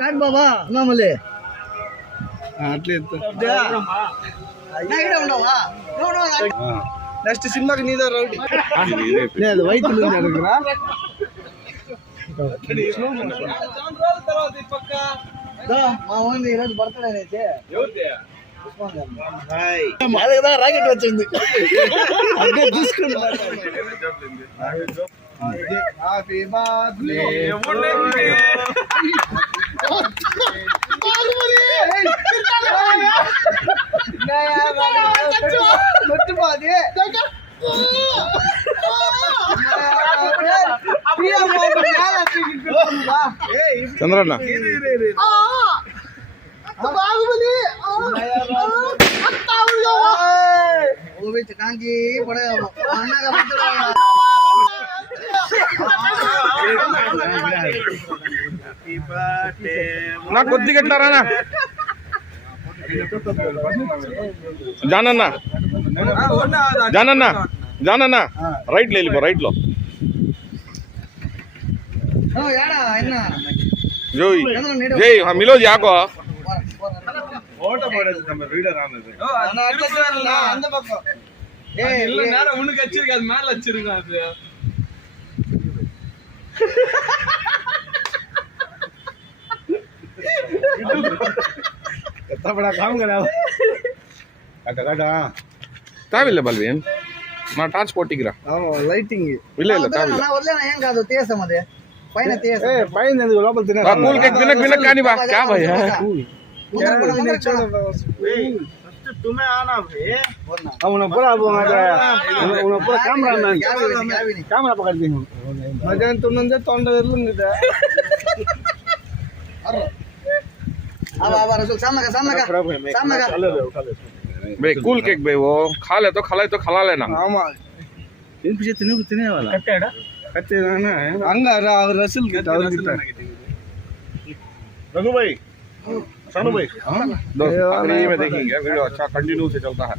काट बाबा मामूली నెక్స్ట్ సినిమాకి నీదో రౌడీ లేదు వైద్యులు అడుగురా మా ఓన్ ఈరోజు బర్త్డే అయితే కదా రాకెట్ వచ్చింది హ్యాపీ బర్త్డే चंद्रना ना కొద్ది గట్టారా జానన్న జానన్న జానన్న రైట్ ले लो రైట్ లో జోయ్ జై మిలోజ్ యాకో ఓట పడేది நம்ம வீடியோ రానது அந்த பக்கம் ஏய் இல்ல நேரா உனக்கு அச்சிருக்கு அது மேல அச்சிருக்கு அது कितना बड़ा काम करा काटा काटा ताविल्ले बलवीन ना टाच पोटिगिरा లైటింగ్ ಇಲ್ಲ ಇಲ್ಲ ತಾವಿಲ್ಲ నా వదిలేనా ఏం కాదు తీసమదే పైన తీస ఏ పైన ఎందుకు లోపల తినే కూల్ కేక్ తినక్ వినక్ కాని బా क्या भाई है तुम्हें आना भाई हम उन्हें पूरा उन्हें पूरा कैमरा पकड़ दी हूं मजा तुमने तोंड ఎర్లుందిదా अब रसूल सामने का भाई कूल केक भाई वो खा ले तो खा लेना आमा इन पीछे तिने वाला कट्टे ना अंगा रसूल के टावर गिटा रघु भाई सानू भाई दोस्त अगली में देखेंगे वीडियो अच्छा कंटिन्यू से चलता है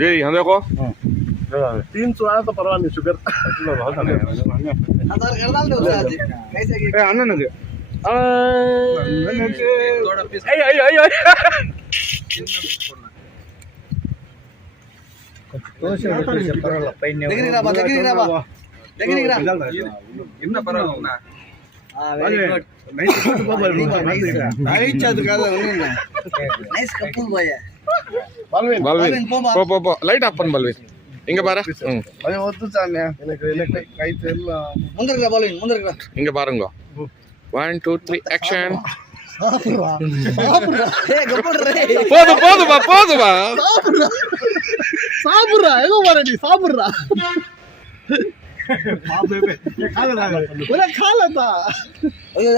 जी हम देखो 300 आया तो परवाह नहीं शुगर आधार कर डाल दो कैसे ए अन्ना नगे थोड़ा पीस లైట్ ఆపన్ బల్విన్ ఇంగ బారా అది వద్దు చానే కై తెల్ల ముందరగా బల్విన్ ముందరగా ఇంగ బారంగ 1 2 3 యాక్షన్ పోదు బా சாப்புறா ஏதோ வரடி சாப்புறா खा लेता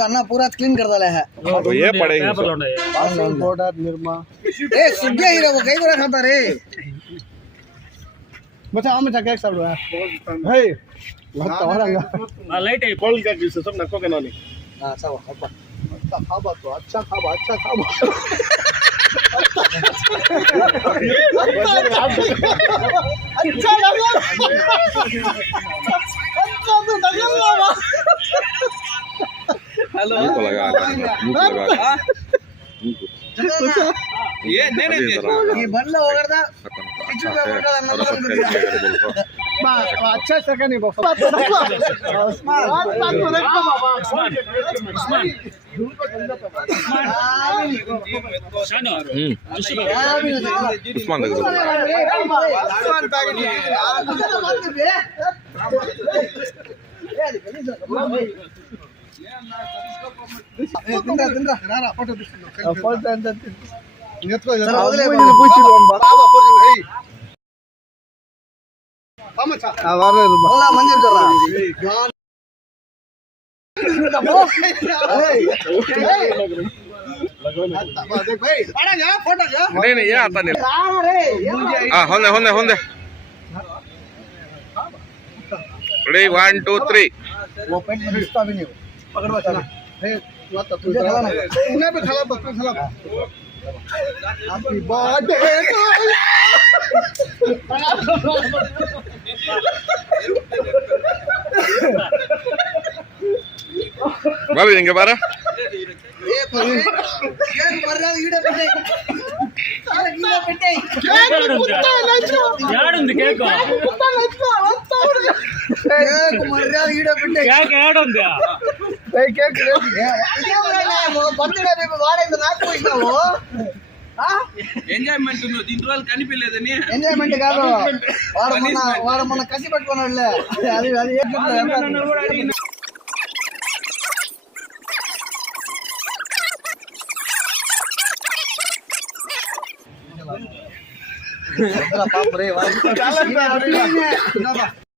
अन्ना पूरा क्लीन कर डाला है ये पड़ेगा पाउडर निर्मा ए सुग्गिया हीरा वो कई बार खाता रे मचा आमे जा केक साबड़ हे लगता होरांगा लाइट है कॉल का किस सब नको के नानी हां सब अच्छा खाबा तो अच्छा खाबा अच्छा लगा अच्छा तो लगा हेलो मुझको लगा ये नहीं ये बनला होगा था अच्छा सेकंड नहीं बाबा उस्मान नहीं ये आता नहीं होंदे रेडी 1 2 3 वो पेट में घुसता भी नहीं पकड़वा चला तुझे खिला ना उन्हें भी खिला बस खिला हैप्पी बर्थडे பாரு இங்க பாரு ఎంజాయ్మెంట్ దీని రోజులు కనిపించలేదని ఎంజాయ్మెంట్ కాదు వాడు మొన్న కసి పట్టుకున్నాడులే అది అది పాప రే